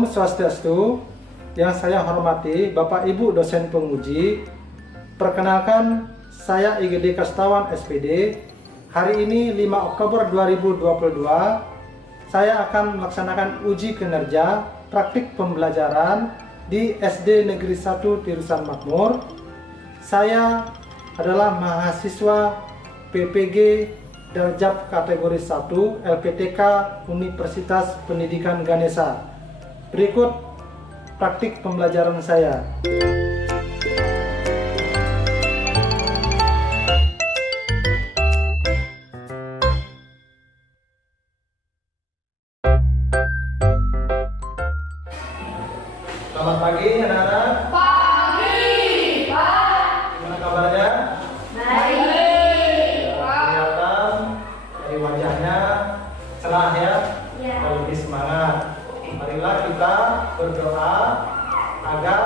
Om Swastiastu. Yang saya hormati Bapak Ibu dosen penguji. Perkenalkan, saya IGD Kastawan SPD. Hari ini 5 Oktober 2022, saya akan melaksanakan uji kinerja praktik pembelajaran di SD Negeri 1 Tirusan Makmur. Saya adalah mahasiswa PPG Daljab kategori 1 LPTK Universitas Pendidikan Ganesha. Berikut praktik pembelajaran saya. Selamat pagi anak-anak. Pagi, Pak. Gimana kabarnya? Baik, Pak. Kelihatan dari wajahnya cerah ya, Ya. dan lebih semangat. Marilah kita berdoa agar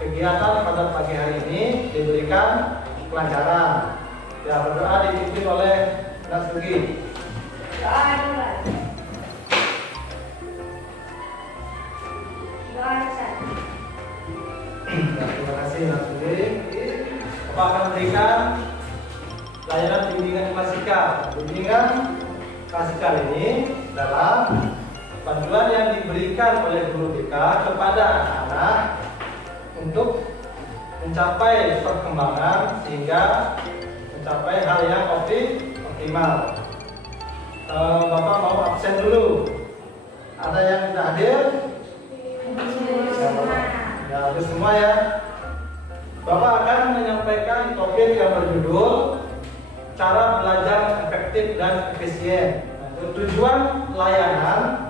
kegiatan pada pagi hari ini diberikan kelancaran. Ya, berdoa dipimpin oleh Nas Sugi. Doa dulu. Doa satu. Ya, terima kasih Nas Sugi. Bapak akan berikan layanan bimbingan klasikal. Bimbingan klasikal ini adalah bantuan yang diberikan oleh guru kita kepada anak-anak untuk mencapai perkembangan sehingga mencapai hal yang optimal. Bapak mau absen dulu. Ada yang tidak hadir? Ya, hadir semua ya. Bapak akan menyampaikan topik yang berjudul cara belajar efektif dan efisien. Tujuan layanan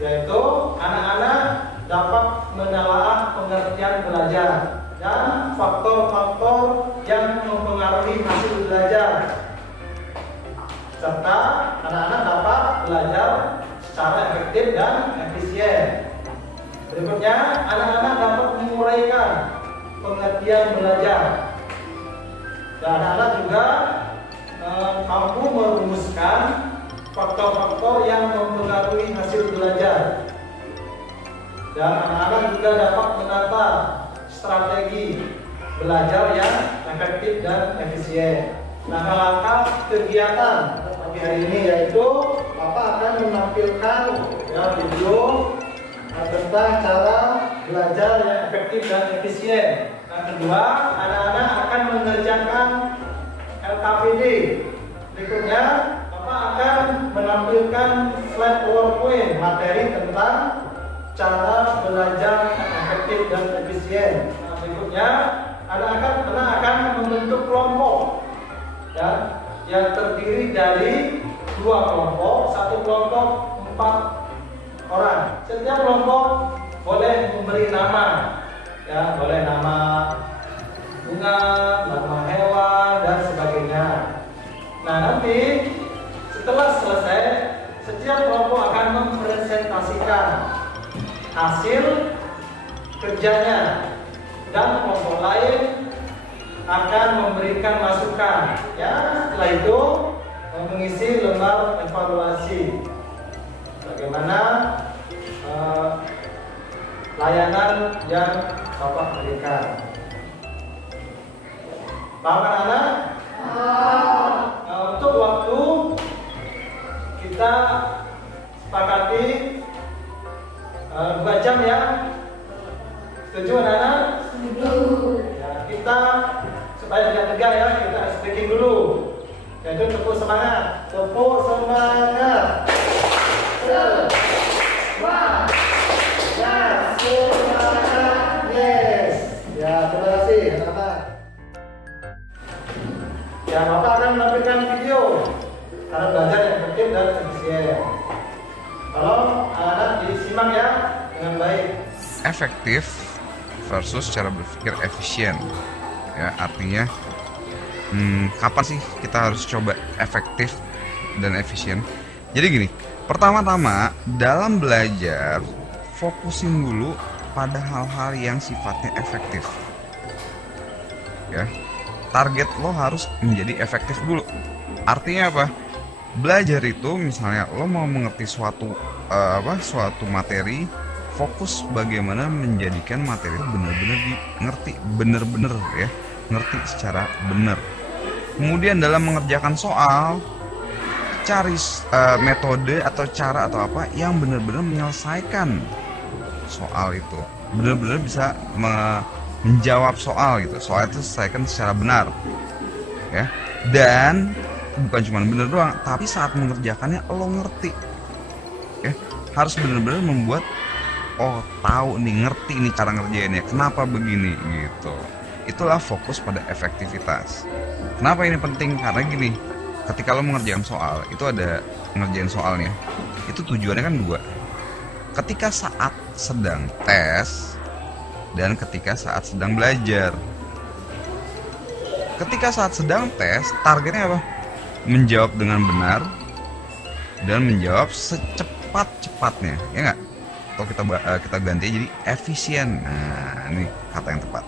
yaitu anak-anak dapat menelaah pengertian belajar dan faktor-faktor yang mempengaruhi hasil belajar, serta anak-anak dapat belajar secara efektif dan efisien. Berikutnya, anak-anak dapat menguraikan pengertian belajar, dan anak-anak juga mampu merumuskan faktor-faktor yang mempengaruhi hasil belajar, dan anak-anak juga dapat menata strategi belajar yang efektif dan efisien. Langkah-langkah kegiatan pagi hari ini yaitu Bapak akan menampilkan video tentang cara belajar yang efektif dan efisien. Yang kedua, anak-anak akan mengerjakan LKPD. Berikutnya, Bapak akan menampilkan slide PowerPoint materi tentang cara belajar efektif dan efisien. Nah, berikutnya, anak-anak akan membentuk kelompok ya, yang terdiri dari 2 kelompok, 1 kelompok 4 orang. Setiap kelompok boleh memberi nama, ya, boleh nama bunga, nama hewan dan sebagainya. Nah, nanti setelah selesai, setiap kelompok akan mempresentasikan hasil kerjanya, dan kelompok lain akan memberikan masukan. Ya, setelah itu mengisi lembar evaluasi bagaimana layanan yang Bapak berikan. Paham anak-anak? Untuk waktu kita sepakati 2 jam ya. Setuju anak-anak? Setuju. Ya, kita supaya tidak tegang ya, kita speaking dulu. Yaitu tepuk semangat. Tepuk semangat. Semangat. Yes. Ya, terima kasih anak-anak. Ya, Bapak akan menampilkan video cara belajar yang efektif dan efisien. Tolong anak-anak disimak ya dengan baik. Efektif versus cara berpikir efisien. Ya, artinya kapan sih kita harus coba efektif dan efisien? Jadi gini, pertama-tama dalam belajar fokusin dulu pada hal-hal yang sifatnya efektif. Ya, target lo harus menjadi efektif dulu. Artinya apa? Belajar itu misalnya lo mau mengerti suatu suatu materi, fokus bagaimana menjadikan materi itu benar-benar ngerti, benar-benar ya, ngerti secara benar. Kemudian dalam mengerjakan soal, cari metode atau cara atau apa yang benar-benar menyelesaikan soal itu, benar-benar bisa menjawab soal gitu. Soal itu selesaikan secara benar ya. Dan bukan cuma benar doang, tapi saat mengerjakannya lo ngerti ya. Harus benar-benar membuat tahu nih, ngerti nih cara ngerjainnya, kenapa begini gitu. Itulah fokus pada efektivitas. Kenapa ini penting? Karena gini, ketika lo mengerjakan soal, itu ada ngerjain soalnya, itu tujuannya kan dua. Ketika saat sedang tes dan ketika saat sedang belajar. Ketika saat sedang tes, targetnya apa? Menjawab dengan benar dan menjawab secepat-cepatnya, ya nggak? Atau kita ganti jadi efisien. Nah, ini kata yang tepat.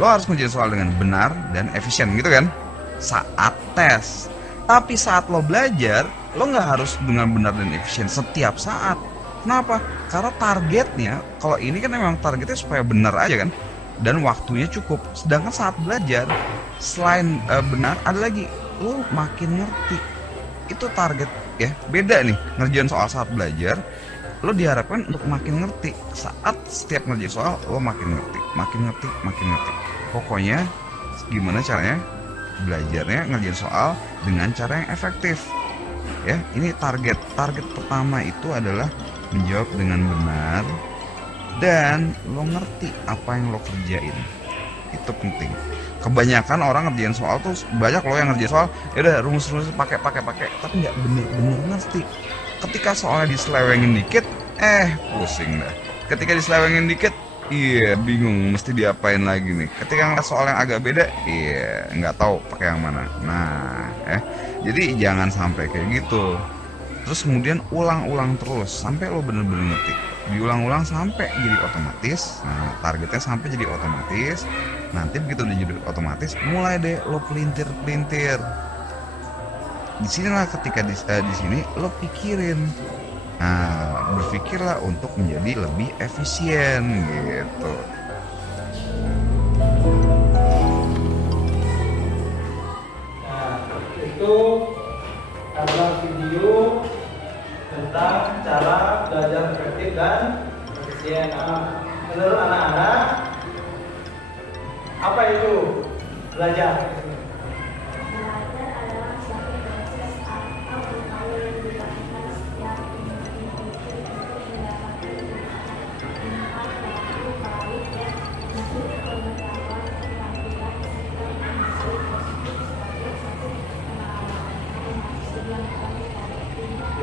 Lo harus menjadi soal dengan benar dan efisien gitu kan saat tes. Tapi saat lo belajar, lo nggak harus dengan benar dan efisien setiap saat. Kenapa? Karena targetnya, kalau ini kan memang targetnya supaya benar aja kan, dan waktunya cukup. Sedangkan saat belajar, selain benar, ada lagi, lo makin ngerti. Itu target ya, beda nih. Ngerjain soal saat belajar, lo diharapkan untuk makin ngerti. Saat setiap ngerjain soal, lo makin ngerti, makin ngerti, makin ngerti. Pokoknya gimana caranya belajarnya ngerjain soal dengan cara yang efektif ya. Ini target pertama itu adalah menjawab dengan benar dan lo ngerti apa yang lo kerjain. Itu penting. Kebanyakan orang ngerjain soal tuh, banyak lo yang ngerjain soal ya udah rumus pakai tapi nggak bener-bener ngerti. Ketika soalnya diselewengin dikit, pusing dah. Ketika diselewengin dikit, bingung mesti diapain lagi nih. Ketika ngeliat soal yang agak beda, nggak tahu pakai yang mana. Nah, jadi jangan sampai kayak gitu. Terus kemudian ulang-ulang terus sampai lo bener-bener ngerti. Diulang-ulang sampai jadi otomatis. Nah, targetnya sampai jadi otomatis. Nanti begitu udah jadi otomatis, mulai deh lo pelintir. Disinilah ketika di sini lo pikirin. Nah, berpikirlah untuk menjadi lebih efisien gitu. Nah, itu adalah video tentang cara belajar efektif dan efisien. Menurut anak-anak, apa itu belajar?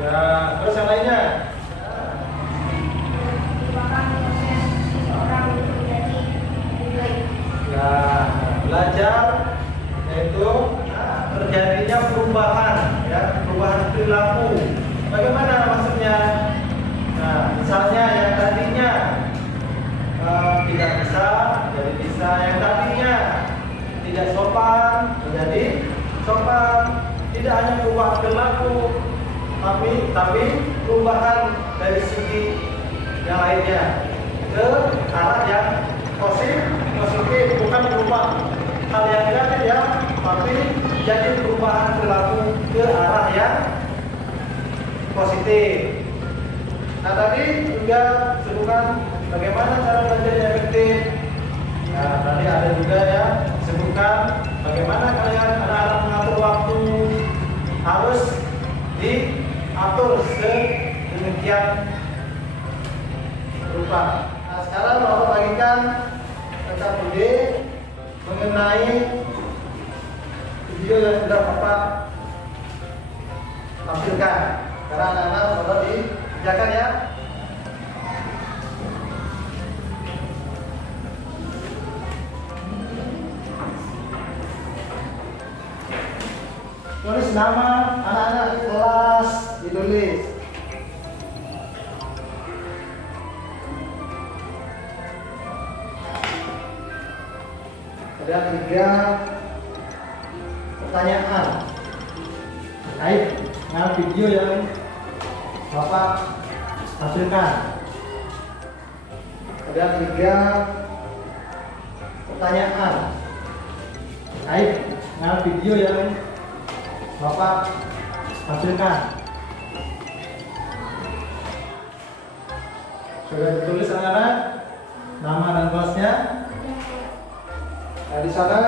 Ya, terus yang lainnya? Ya, belajar yaitu terjadinya perubahan, ya, perubahan perilaku. Bagaimana maksudnya? Nah, misalnya yang tadinya tidak bisa jadi bisa, yang tadinya tidak sopan menjadi sopan. Tidak hanya perubahan perilaku, tapi perubahan dari segi yang lainnya ke arah yang positif, bukan berubah hal yang negatif ya, tapi jadi perubahan perilaku ke arah yang positif. Nah, tadi juga sebutkan bagaimana cara belajar yang efektif. Nah, tadi ada juga ya sebutkan bagaimana kalian anak-anak mengatur waktu, harus diatur sedemikian rupa. Nah, sekarang Bapak bagikan Kak Budi mengenai video yang sudah Bapak tampilkan. Sekarang anak-anak Bapak dikerjakan ya. Tulis nama anak-anak kelas, ditulis. Ada 3 pertanyaan terkait dengan video yang Bapak hasilkan. Ada 3 pertanyaan terkait dengan video yang Bapak hasilkan. Sudah ditulis anak-anak nama dan kelasnya. Nah, di sana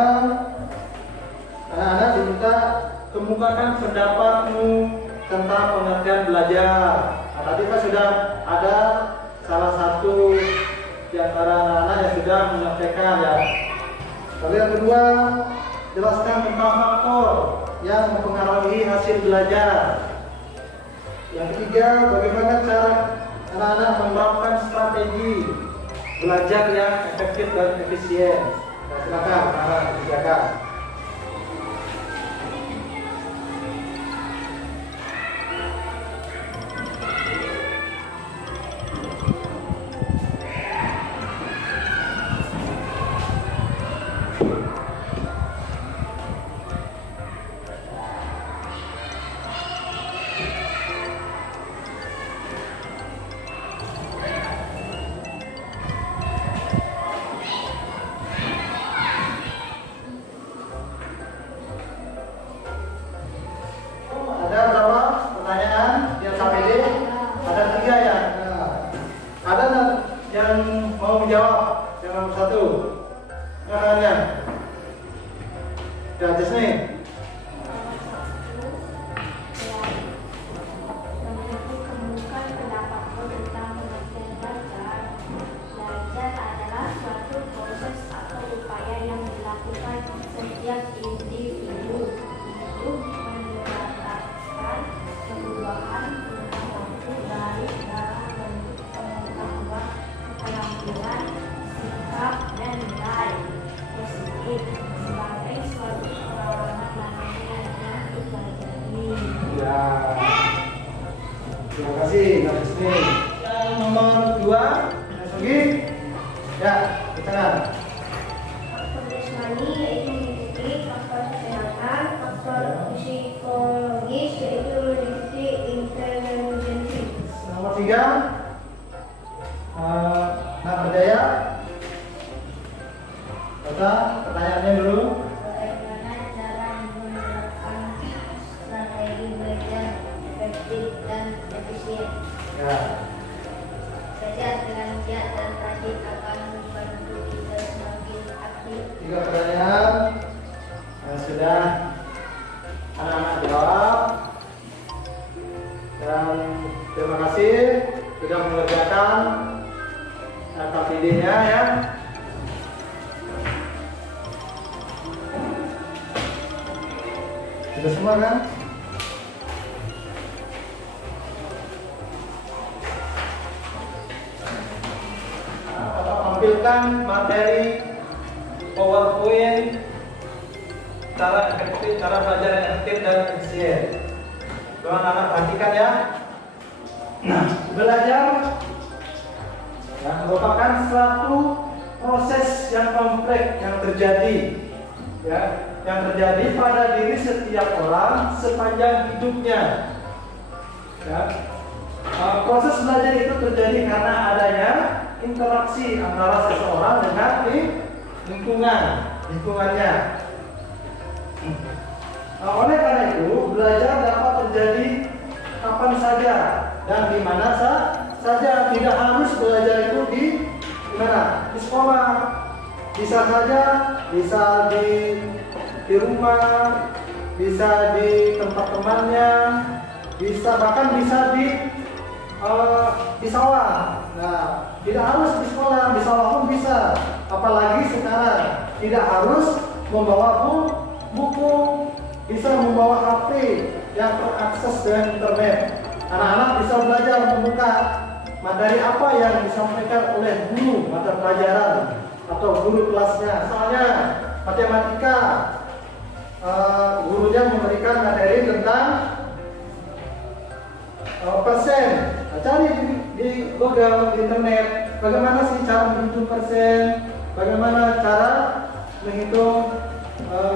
anak-anak diminta kemukakan pendapatmu tentang pengertian belajar. Nah, tadi kan sudah ada salah satu di antara anak-anak yang sudah menyampaikan ya. Lalu yang kedua, jelaskan tentang faktor yang mempengaruhi hasil belajar. Yang ketiga, bagaimana cara anak-anak menerapkan strategi belajar yang efektif dan efisien. Nah, silakan anak-anak dikerjakan. Ada berapa pertanyaan yang KPD? Ada 3 ya. Nah, ada yang mau menjawab yang nomor 1? Caranya? Ya, just nih. Kemukakan pendapatmu tentang pengertian belajar. Belajar adalah suatu proses atau upaya yang dilakukan setiap individu untuk mendapatkan perubahan perilaku baik dalam bentuk pengetahuan, keterampilan, sikap, dan nilai positif sebagai suatu pengalaman latihan yang dipelajari. Ya. Terima kasih, Mas Wisnu. Yang nomor 2, Mas Sugi. Ya, bicara. Faktor jasmani yaitu meliputi faktor kesehatan, faktor psikologis yaitu meliputi intelijensi. Nomor 3, Nak Berdaya. Baca pertanyaannya dulu. Bagaimana cara menerapkan strategi belajar efektif dan efisien? Ya. Belajar dengan giat dan rajin akan membantu kita semakin aktif. 3 pertanyaan yang sudah anak-anak jawab. Dan terima kasih sudah mengerjakan KPD-nya ya. Sudah semua kan? Tampilkan materi PowerPoint cara belajar yang efektif dan efisien. Doang anak perhatikan ya. Nah, belajar ya, merupakan suatu proses yang kompleks yang terjadi ya, yang terjadi pada diri setiap orang sepanjang hidupnya. Ya. Proses belajar itu terjadi karena adanya interaksi antara seseorang dengan lingkungannya. Oleh karena itu, belajar dapat terjadi kapan saja dan di mana saja. Tidak harus belajar itu di mana? Di sekolah. Bisa saja, bisa di rumah, bisa di tempat temannya, bahkan bisa di sawah. Nah, tidak harus di sekolah, di sawah pun bisa. Apalagi sekarang tidak harus membawa buku, bisa membawa HP yang terakses dengan internet. Anak-anak bisa belajar membuka materi apa yang disampaikan oleh guru mata pelajaran atau guru kelasnya. Soalnya matematika, gurunya memberikan materi tentang persen. Nah, cari di Google, di internet, bagaimana sih cara menghitung persen, bagaimana cara menghitung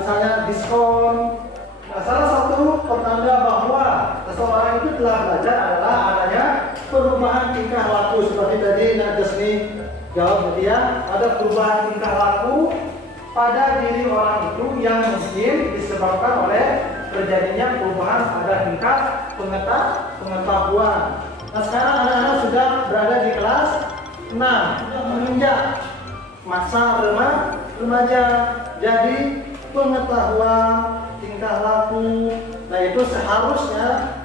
misalnya diskon. Nah, salah satu pertanda bahwa seseorang itu telah belajar adalah adanya perubahan tingkah tingkah laku seperti tadi Najas nih jawab tadi ya, ada perubahan tingkah laku pada diri orang itu yang mungkin disebabkan oleh terjadinya perubahan pada tingkat pengetahuan. Nah sekarang anak-anak sudah berada di kelas 6, sudah menginjak masa remaja, jadi pengetahuan tingkah laku, nah itu seharusnya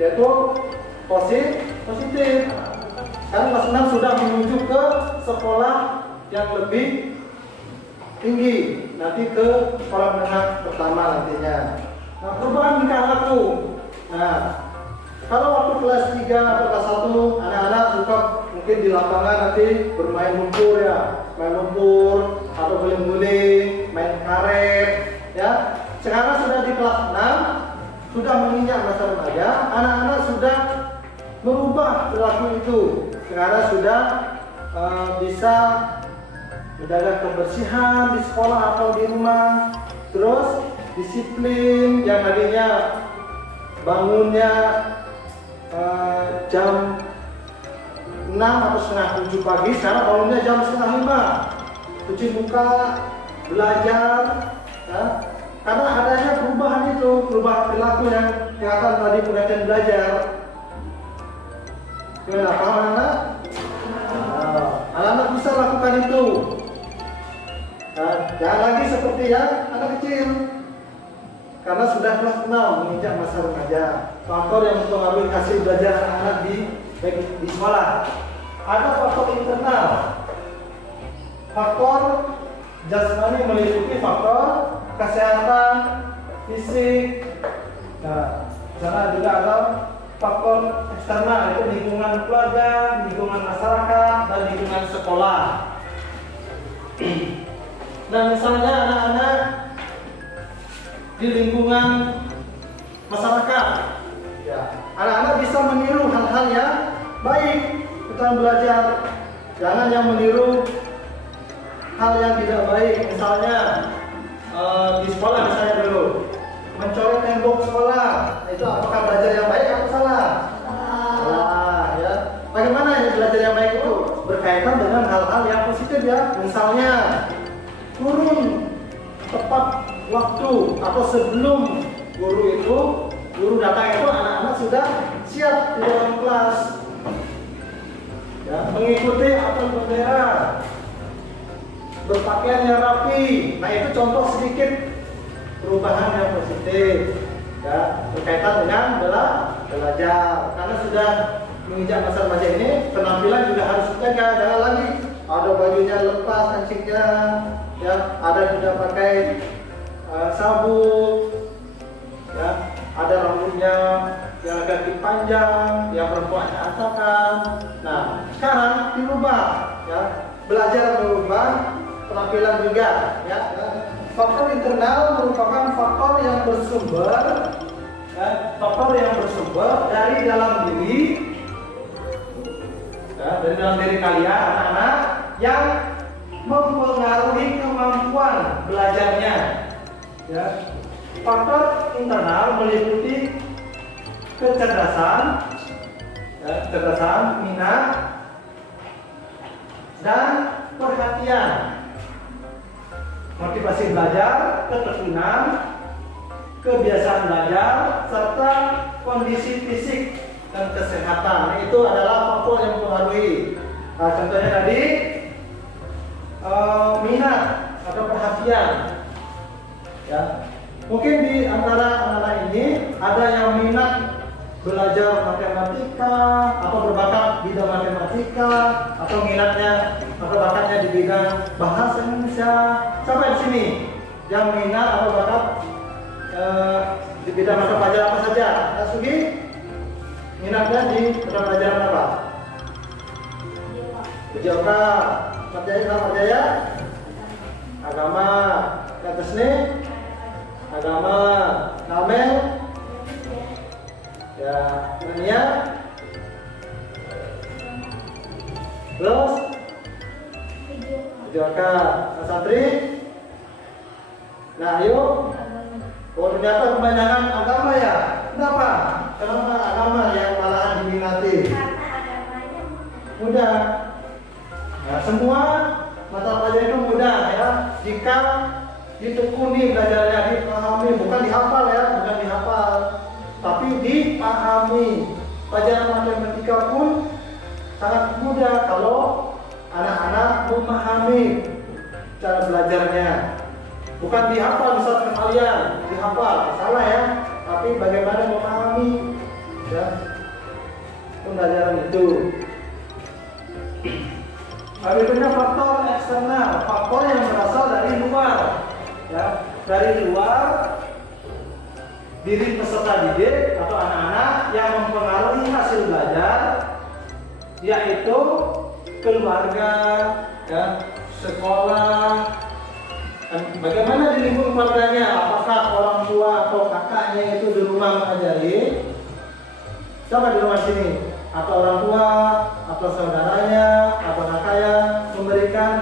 yaitu positif. Sekarang kelas 6 sudah menuju ke sekolah yang lebih tinggi, nanti ke sekolah menengah pertama nantinya. Nah perubahan tingkah laku. Nah kalau waktu kelas 3 atau kelas 1 anak-anak suka mungkin di lapangan nanti bermain lumpur ya, main lumpur atau guling-guling, main karet ya. Sekarang sudah di kelas 6, sudah menginjak masa remaja, anak-anak sudah merubah perilaku itu. Sekarang sudah bisa menjaga kebersihan di sekolah atau di rumah, terus disiplin yang tadinya bangunnya jam 6 atau setengah 7 pagi, sekarang bangunnya jam setengah 5, cuci muka, belajar ya. Karena adanya perubahan itu, perubahan perilaku yang kelihatan tadi pengertian belajar. Gimana, paham anak-anak? Anak-anak bisa lakukan itu. Nah, jangan lagi seperti yang anak kecil, karena sudah kelas 6 menginjak masa remaja. Faktor yang mempengaruhi hasil belajar anak-anak di sekolah. Ada faktor internal, faktor jasmani meliputi faktor kesehatan fisik. Nah, sana juga ada faktor eksternal, itu lingkungan keluarga, lingkungan masyarakat, dan lingkungan sekolah. Nah, misalnya anak-anak di lingkungan masyarakat, ya, anak-anak bisa meniru hal-hal yang baik tentang belajar. Jangan yang meniru hal yang tidak baik. Misalnya di sekolah misalnya dulu mencoret tembok sekolah, itu apakah belajar yang baik atau salah? Salah ya. Bagaimana ya belajar yang baik itu? Berkaitan dengan hal-hal yang positif ya. Misalnya turun tepat waktu atau sebelum guru datang itu anak-anak sudah siap di dalam kelas ya, mengikuti aturan bendera, berpakaian yang rapi. Nah itu contoh sedikit perubahan yang positif ya, berkaitan dengan belajar. Karena sudah menginjak masa remaja ini, penampilan juga harus dijaga. Jangan lagi ada bajunya lepas kancingnya ya, ada tidak pakai sabuk ya, ada rambutnya yang agak panjang, yang perempuannya asalkan. Nah sekarang dirubah ya, belajar berubah, penampilan juga ya. Faktor internal merupakan faktor yang bersumber ya, faktor yang bersumber dari dalam diri ya, dari dalam diri kalian anak-anak, yang mempengaruhi kemampuan belajarnya ya. Faktor internal meliputi kecerdasan ya, kecerdasan, minat, dan perhatian, motivasi belajar, ketekunan, kebiasaan belajar, serta kondisi fisik dan kesehatan. Itu adalah faktor yang mempengaruhi. Nah, contohnya tadi minat atau perhatian ya. Mungkin di antara anak-anak ini ada yang minat belajar matematika atau berbakat bidang matematika, atau minatnya atau bakatnya di bidang bahasa Indonesia. Sampai di sini yang minat atau bakat di bidang mata pelajaran apa saja? Asugi minatnya di mata pelajaran apa? Jauka, Marjaya, agama, Katasni, agama, Kamel, ya, Mania, terus Jauka, Santri. Nah, ayo. Oh, ternyata kebanyakan agama ya. Kenapa? Kenapa agama yang malahan diminati? Karena agamanya Mudah. Nah, semua mata pelajaran itu mudah ya jika ditekuni belajarnya, dipahami, bukan dihafal ya, bukan dihafal, tapi dipahami. Pelajaran matematika pun sangat mudah kalau anak-anak memahami cara belajarnya. Bukan dihafal misalkan kalian, dihafal, salah ya, tapi bagaimana memahami ya pembelajaran itu. Berikutnya faktor eksternal, faktor yang berasal dari luar, ya, dari luar diri peserta didik atau anak-anak yang mempengaruhi hasil belajar, yaitu keluarga, ya, sekolah, dan bagaimana di lingkungan keluarganya, apakah orang tua atau kakaknya itu di rumah mengajari, siapa di rumah sini? Atau orang tua, atau saudaranya, atau kakaknya memberikan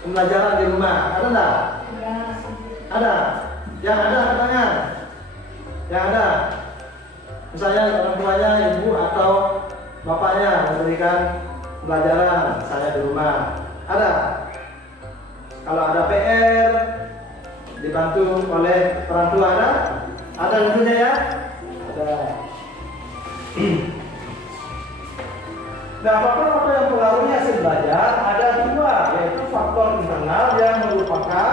pembelajaran di rumah, ada enggak? Ada. Yang ada angkat tangan. Yang ada. Misalnya orang tuanya, ibu atau bapaknya memberikan pembelajaran, misalnya di rumah. Ada. Kalau ada PR dibantu oleh orang tua, ada? Ada tentunya ya? Ada. Nah, faktor-faktor yang mempengaruhi hasil belajar ada dua, yaitu faktor internal yang merupakan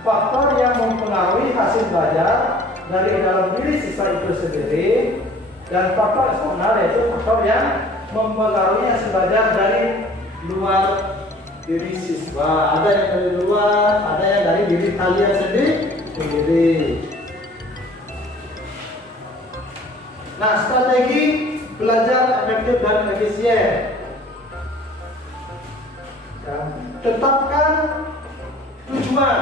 faktor yang mempengaruhi hasil belajar dari dalam diri siswa itu sendiri, dan faktor eksternal yaitu faktor yang mempengaruhi hasil belajar dari luar diri siswa. Ada yang dari luar, ada yang dari diri kalian sendiri. Nah, strategi belajar efektif dan efisien. Ya, tetapkan tujuan.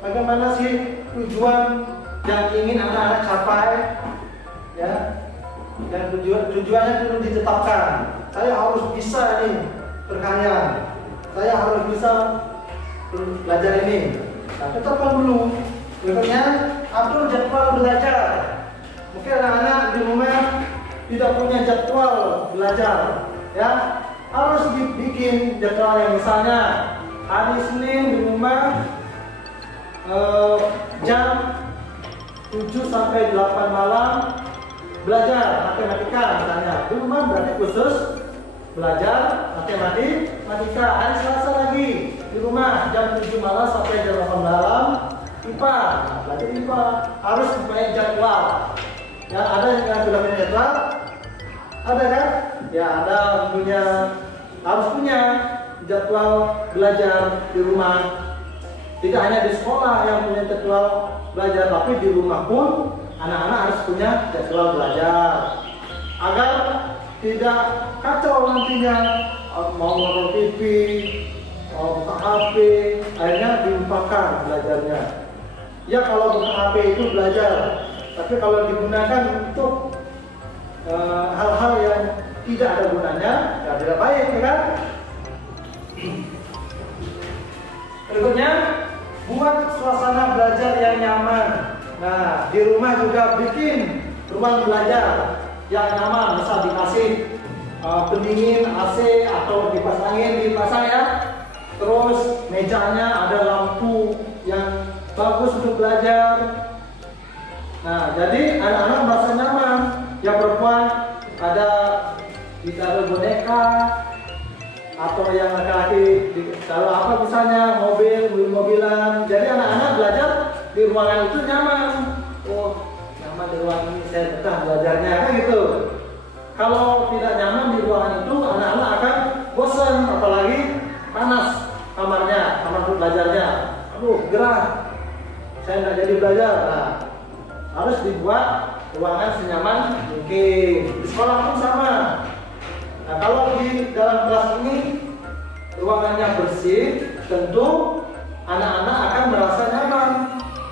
Bagaimana sih tujuan yang ingin anak-anak capai? Ya, dan tujuannya perlu ditetapkan. Saya harus bisa nih berkarya. Saya harus bisa belajar ini. Nah, tetapkan dulu. Berikutnya, atur jadwal belajar. Mungkin anak-anak di rumah tidak punya jadwal belajar, ya, harus dibikin jadwal yang misalnya hari Senin di rumah jam 7 sampai 8 malam belajar matematika misalnya. Di rumah berarti khusus belajar matematika. Hari Selasa lagi di rumah jam 7 malam sampai jam 8 malam IPA. Belajar IPA, harus punya jadwal. Ya, ada yang sudah punya jadwal? Ada kan? Ya, ada tentunya, harus punya jadwal belajar di rumah. Tidak hanya di sekolah yang punya jadwal belajar, tapi di rumah pun anak-anak harus punya jadwal belajar agar tidak kacau nantinya, mau nonton TV, mau buka HP, akhirnya dilupakan belajarnya. Ya, kalau buka HP itu belajar, tapi kalau digunakan untuk hal-hal yang tidak ada gunanya, ya tidak baik, ya kan? Berikutnya, buat suasana belajar yang nyaman. Nah, di rumah juga bikin ruang belajar yang nyaman, misal dikasih pendingin AC atau kipas angin dipasang ya. Terus mejanya ada lampu yang bagus untuk belajar. Nah, jadi anak-anak merasa nyaman. Yang perempuan ada ditaruh boneka, atau yang laki-laki ditaruh apa misalnya mobil-mobilan. Jadi anak-anak belajar di ruangan itu nyaman. Oh, nyaman di ruangan ini, saya betah belajarnya, kan gitu. Kalau tidak nyaman di ruangan itu, anak-anak akan bosan, apalagi panas kamarnya, kamar untuk belajarnya. Aduh, gerah, saya nggak jadi belajar. Nah, harus dibuat ruangan senyaman mungkin. Di sekolah pun sama. Nah, kalau di dalam kelas ini ruangannya bersih, tentu anak-anak akan merasa nyaman.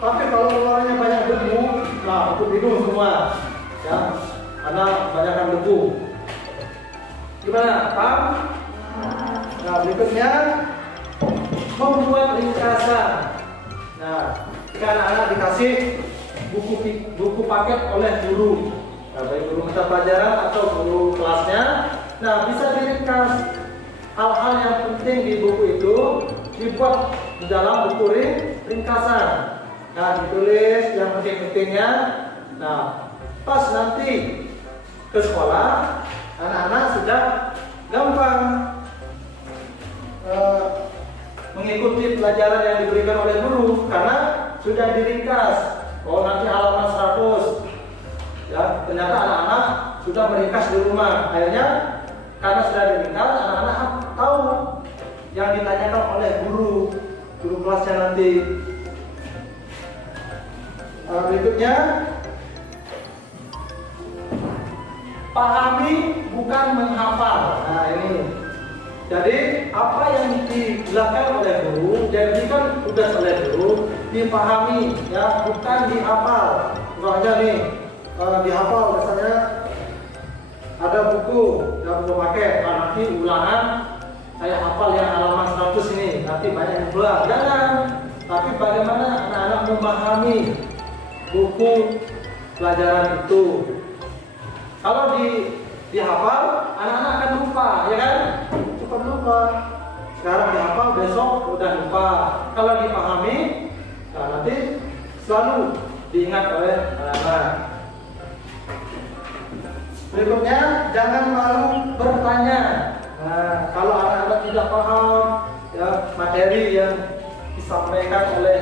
Tapi kalau ruangannya banyak debu, nah itu bingung semua, ya, karena banyakkan debu. Gimana, paham? Nah, berikutnya membuat ringkasan. Nah, jika anak-anak dikasih buku paket oleh guru, baik guru mata pelajaran atau guru kelasnya. Nah, bisa diringkas hal-hal yang penting di buku itu dibuat di dalam buku ringkasan. Nah, ditulis yang penting-pentingnya. Nah, pas nanti ke sekolah, anak-anak sudah gampang mengikuti pelajaran yang diberikan oleh guru karena sudah diringkas. Oh, nanti halaman 100. Ya, ternyata anak-anak sudah meringkas di rumah. Akhirnya karena sudah diringkas, anak-anak tahu yang ditanyakan oleh guru kelasnya nanti. Berikutnya, pahami bukan menghafal. Nah, ini. Jadi apa yang dijelaskan oleh guru, jadikan tugas oleh guru, dipahami, ya, bukan dihafal. Misalnya nih, dihafal misalnya ada buku yang belum pakai, nanti ulangan saya hafal yang halaman 100 ini, nanti banyak yang keluar. Jangan. Tapi bagaimana anak-anak memahami buku pelajaran itu? Kalau dihafal, anak-anak akan lupa, ya kan? Cepat lupa. Sekarang dihafal, besok udah lupa. Kalau dipahami, nah nanti selalu diingat oleh anak-anak. Berikutnya, jangan malu bertanya. Nah, kalau anak-anak tidak paham ya materi yang disampaikan oleh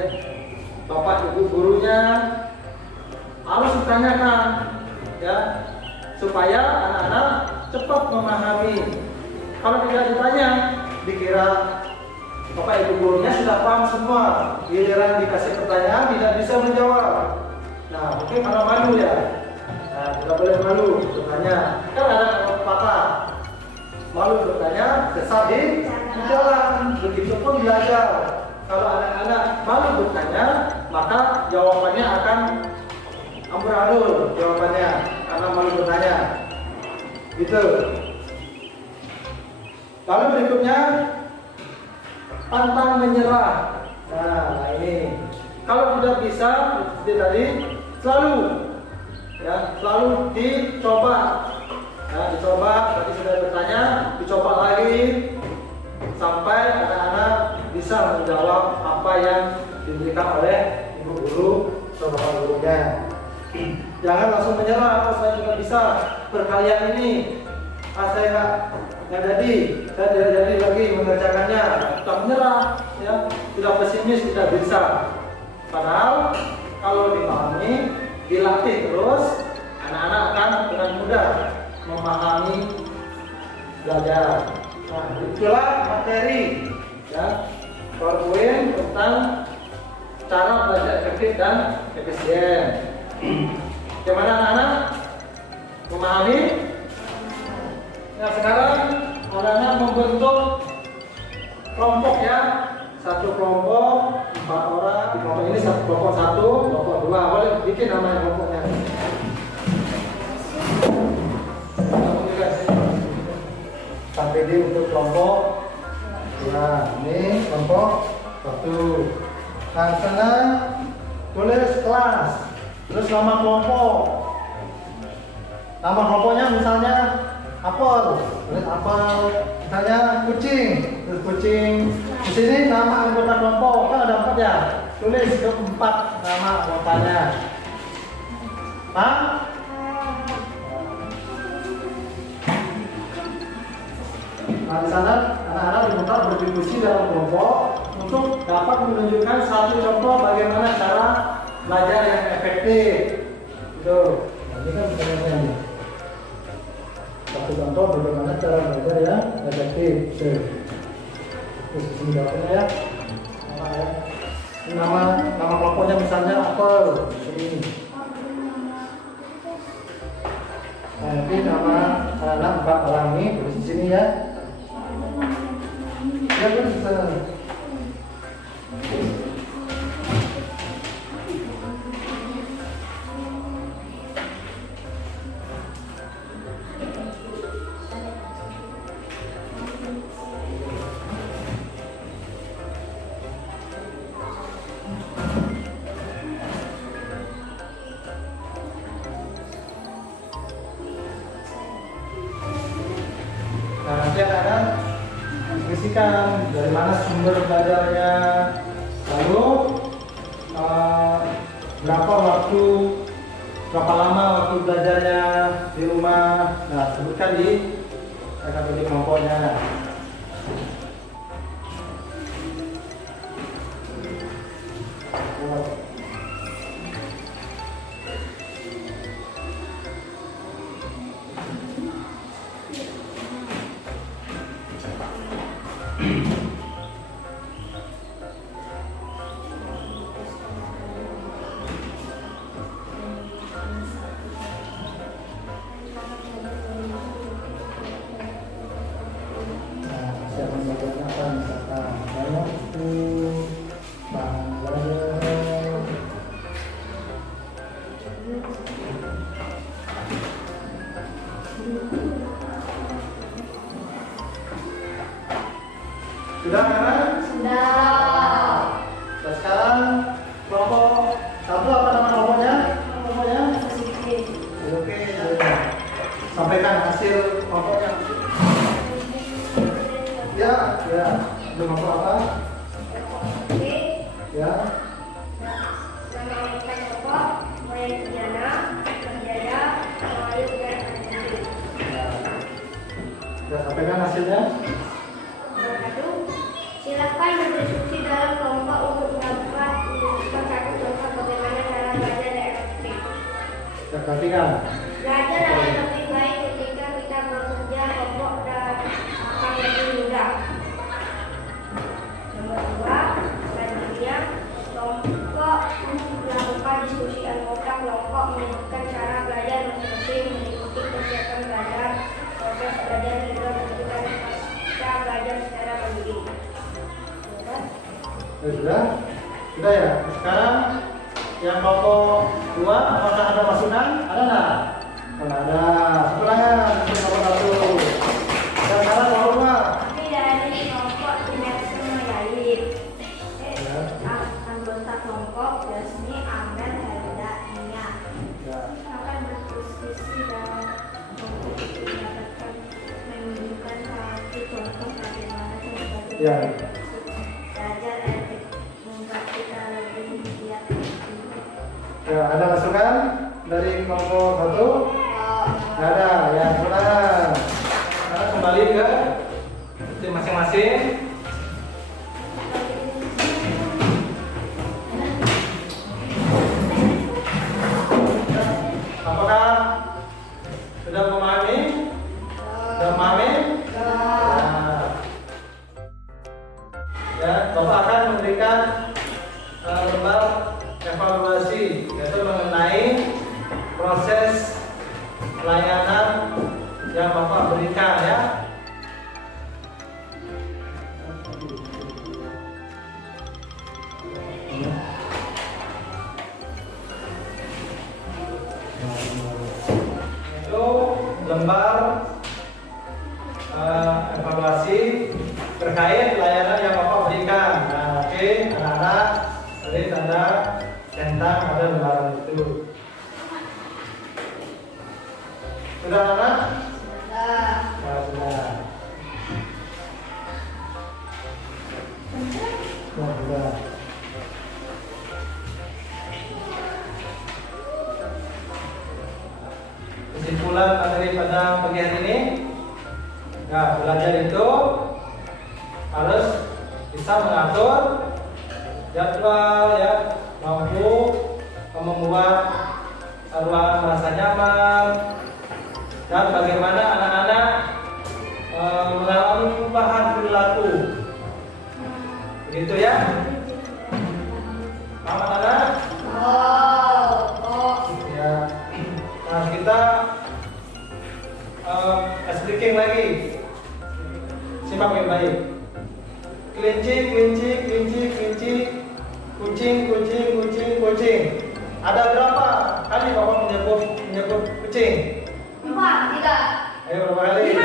bapak ibu gurunya, harus ditanyakan, ya, supaya anak-anak cepat memahami. Kalau tidak ditanya, dikira bapak ibu gurunya sudah paham semua. Giliran dikasih pertanyaan tidak bisa menjawab. Nah, mungkin karena malu ya. Nah, tidak boleh malu bertanya. Kan ada pepatah, malu bertanya, sesat di jalan. Begitupun belajar. Kalau anak-anak malu bertanya, maka jawabannya akan amburadul jawabannya karena malu bertanya. Gitu. Lalu berikutnya, pantang menyerah. Nah, ini kalau tidak bisa seperti tadi, selalu dicoba. Nah, dicoba, tadi sudah bertanya, dicoba lagi sampai anak-anak bisa menjawab apa yang diberikan oleh ibu guru atau bapak gurunya. Jangan langsung menyerah, saya juga bisa perkalian ini. Saya nggak jadi, saya tidak jadi lagi mengerjakannya. Kita menyerah, ya, tidak pesimis, tidak bisa. Padahal kalau dipahami, dilatih terus, anak-anak akan dengan mudah memahami belajar. Nah, itulah materi, ya, PowerPoint tentang cara belajar efektif dan efisien. Bagaimana anak-anak memahami? Nah, sekarang anak-anak membentuk kelompok, ya. Satu kelompok 4 orang. Di kelompok ini kelompok 1, kelompok 2. Boleh bikin nama kelompoknya. Sampai di untuk kelompok 2. Ini kelompok 1. Nah, sana tulis kelas. Terus nama kelompok. Nama kelompoknya misalnya apel, tulis apel. Misalnya kucing, tulis kucing. Di sini nama anggota kelompok kan ada 4 ya. Tulis ke 4 nama anggotanya. Hah? Nah, di sana anak-anak diminta berdiskusi dalam kelompok untuk dapat menunjukkan satu contoh bagaimana cara belajar yang efektif. Gitu. Nah, ini kan misalnya ini. Satu contoh bagaimana cara belajar yang efektif. Terus sini dapatnya ya. Nama kelompoknya misalnya apel. Ini. Nah, nanti nama anak 4 orang ini tulis di sini ya. Ya, bisa. sumber belajarnya, lalu berapa lama waktu belajarnya di rumah. Nah, sebutkan di RKPD kelompoknya. Sudah kan? Sudah. Nah, sekarang kelompok satu apa nama kelompoknya? Kelompoknya? Oke, sampaikan hasil kelompoknya. Ya, ya. Belum apa? Ya. Sudah sampaikan hasilnya. Silakan berdiskusi dalam kelompok untuk dapat menunjukkan satu contoh bagaimana cara belajar yang efektif. Sudah perhatikan. Belajar akan lebih baik ketika kita bekerja kelompok dan akan lebih mudah. Nomor 2, selanjutnya kelompok melakukan diskusi anggota kelompok menyebutkan cara belajar masing-masing, mengikuti persiapan belajar, proses belajar hingga menentukan pasca belajar secara mandiri. Sudah ya. Sekarang yang kelompok 2, apakah ada masukan? Ada nggak? Kalau ada, sebelahnya kelompok 1. Dan sekarang kelompok 2. Tapi dari kelompok tidak semua lain. Anggota kelompok resmi Amel Helda Nia Ya. akan berdiskusi dalam kelompok untuk mendapatkan menunjukkan satu contoh bagaimana cara Ya. belajar efektif membuat kita lebih giat. Ya, ada masukan dari kelompok 1? Nggak ada. Ya, sudah. Sekarang kembali ke tim masing-masing. Apakah sudah memahami? Sudah memahami? Ya, Bapak akan memberikan lembar evaluasi, yaitu mengenai proses pelayanan yang Bapak berikan ya. Itu lembar evaluasi terkait pelayanan yang Bapak berikan. Nah, oke, anak-anak, tadi tanda centang pada lembaran itu. Sudah, anak? Sudah. Ya, sudah. Ya, sudah. Kesimpulan materi pada pagi hari ini, ya, belajar itu harus bisa mengatur jadwal, ya, mampu membuat ruangan merasa nyaman, dan bagaimana anak-anak mengalami perubahan perilaku. Begitu ya? Paham anak-anak? Ya. Nah, kita speaking lagi. Simak baik-baik. Kelinci, kelinci, kelinci, kelinci, kucing, kucing, kucing, kucing. Ada berapa kali Bapak menyebut kucing? 4, 3. Ayo berapa kali? 5.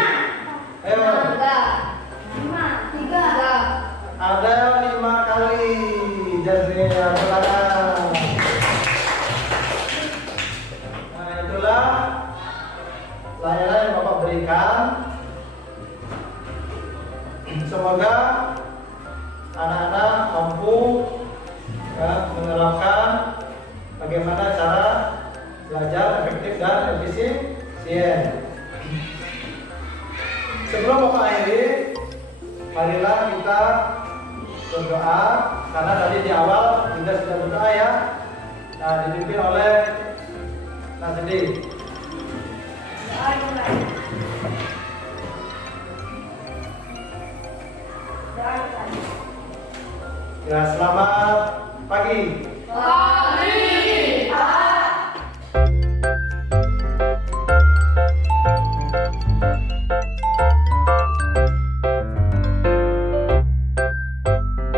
Ayo. 5, 3. Ada 5 kali. Jadinya silakan. Nah, itulah layanan yang Bapak berikan. Semoga anak-anak mampu ya, menerapkan bagaimana cara belajar efektif dan efisien. Sebelum Bapak akhiri, marilah kita berdoa, karena tadi di awal kita sudah berdoa ya. Nah, dipimpin oleh Nasidi. Doa dimulai. Doa dimulai. Ya, selamat pagi. Doa.